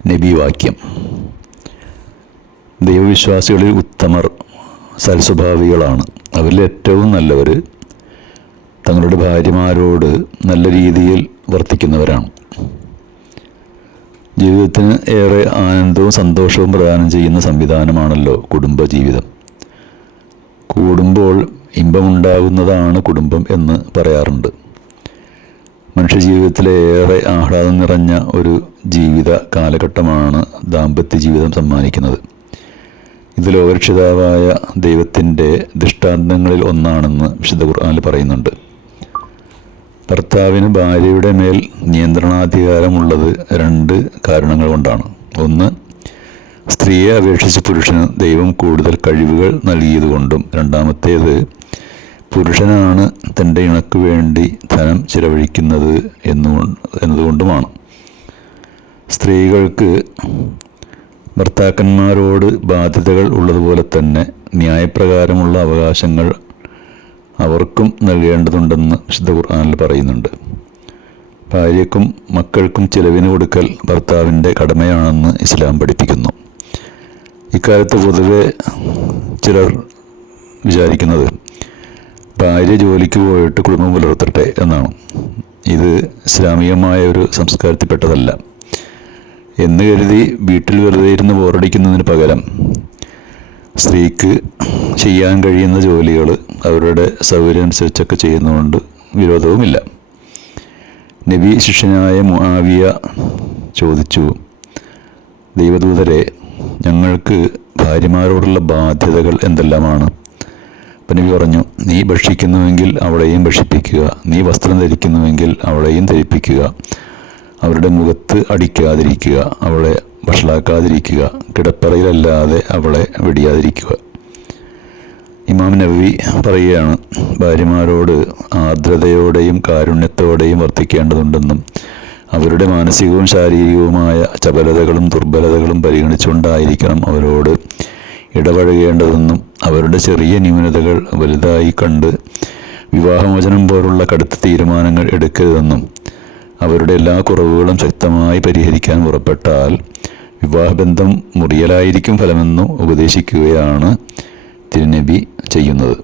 നബി വാക്യം. ദൈവവിശ്വാസികളിൽ ഉത്തമർ സൽസ്വഭാവികളാണ്. അവരിൽ ഏറ്റവും നല്ലവർ തങ്ങളുടെ ഭാര്യമാരോട് നല്ല രീതിയിൽ വർത്തിക്കുന്നവരാണ്. ജീവിതത്തിന് ഏറെ ആനന്ദവും സന്തോഷവും പ്രദാനം ചെയ്യുന്ന സംവിധാനമാണല്ലോ കുടുംബജീവിതം. കൂടുമ്പോൾ ഇമ്പമുണ്ടാകുന്നതാണ് കുടുംബം എന്ന് പറയാറുണ്ട്. മനുഷ്യജീവിതത്തിലെ ഏറെ ആഹ്ലാദം നിറഞ്ഞ ഒരു ജീവിത കാലഘട്ടമാണ് ദാമ്പത്യ ജീവിതം സമ്മാനിക്കുന്നത്. ഇത് ലോകരക്ഷിതാവായ ദൈവത്തിൻ്റെ ദൃഷ്ടാന്തങ്ങളിൽ ഒന്നാണെന്ന് വിശുദ്ധ ഖുർആനിൽ പറയുന്നുണ്ട്. ഭർത്താവിന് ഭാര്യയുടെ മേൽ നിയന്ത്രണാധികാരമുള്ളത് രണ്ട് കാരണങ്ങൾ കൊണ്ടാണ്. ഒന്ന്, സ്ത്രീയെ അപേക്ഷിച്ച് പുരുഷന് ദൈവം കൂടുതൽ കഴിവുകൾ നൽകിയതുകൊണ്ടും രണ്ടാമത്തേത്, പുരുഷനാണ് തൻ്റെ ഇണക്ക് വേണ്ടി ധനം ചിലവഴിക്കുന്നത് എന്നതുകൊണ്ടുമാണ്. സ്ത്രീകൾക്ക് ഭർത്താക്കന്മാരോട് ബാധ്യതകൾ ഉള്ളതുപോലെ തന്നെ ന്യായപ്രകാരമുള്ള അവകാശങ്ങൾ അവർക്കും നൽകേണ്ടതുണ്ടെന്ന് വിശുദ്ധ ഖുർആനിൽ പറയുന്നുണ്ട്. ഭാര്യയ്ക്കും മക്കൾക്കും ചിലവിന് കൊടുക്കൽ ഭർത്താവിൻ്റെ കടമയാണെന്ന് ഇസ്ലാം പഠിപ്പിക്കുന്നു. ഇക്കാലത്ത് പൊതുവെ ചിലർ വിചാരിക്കുന്നത് ഭാര്യ ജോലിക്ക് പോയിട്ട് കുടുംബം പുലർത്തട്ടെ എന്നാണ്. ഇത് ഇസ്ലാമികമായ ഒരു സംസ്കാരത്തിൽപ്പെട്ടതല്ല എന്ന് കരുതി വീട്ടിൽ വെറുതെ ഇരുന്ന് ബോറടിക്കുന്നതിന് പകരം സ്ത്രീക്ക് ചെയ്യാൻ കഴിയുന്ന ജോലികൾ അവരുടെ സൗകര്യം അനുസരിച്ചൊക്കെ ചെയ്യുന്നതുകൊണ്ട് വിരോധവുമില്ല. നബി ശിഷ്യനായ മുആവിയ ചോദിച്ചു, ദൈവദൂതരെ, ഞങ്ങൾക്ക് ഭാര്യമാരോടുള്ള ബാധ്യതകൾ എന്തെല്ലാമാണ്? അപ്പം നബി പറഞ്ഞു, നീ ഭക്ഷിക്കുന്നുവെങ്കിൽ അവളെയും ഭക്ഷിപ്പിക്കുക, നീ വസ്ത്രം ധരിക്കുന്നുവെങ്കിൽ അവളെയും ധരിപ്പിക്കുക, അവരുടെ മുഖത്ത് അടിക്കാതിരിക്കുക, അവളെ വഷളാക്കാതിരിക്കുക, കിടപ്പറയിലല്ലാതെ അവളെ വെടിയാതിരിക്കുക. ഇമാം നവവി പറയുകയാണ്, ഭാര്യമാരോട് ആർദ്രതയോടെയും കാരുണ്യത്തോടെയും വർത്തിക്കേണ്ടതുണ്ടെന്നും അവരുടെ മാനസികവും ശാരീരികവുമായ ചപലതകളും ദുർബലതകളും പരിഗണിച്ചുകൊണ്ടായിരിക്കണം അവരോട് ഇടപഴകേണ്ടതെന്നും അവരുടെ ചെറിയ ന്യൂനതകൾ വലുതായി കണ്ട് വിവാഹമോചനം പോലുള്ള കടുത്ത തീരുമാനങ്ങൾ എടുക്കരുതെന്നും അവരുടെ എല്ലാ കുറവുകളും ശക്തമായി പരിഹരിക്കാൻ പുറപ്പെട്ടാൽ വിവാഹബന്ധം മുറിയലായിരിക്കും ഫലമെന്നും ഉപദേശിക്കുകയാണ് തിരുനബി ചെയ്യുന്നത്.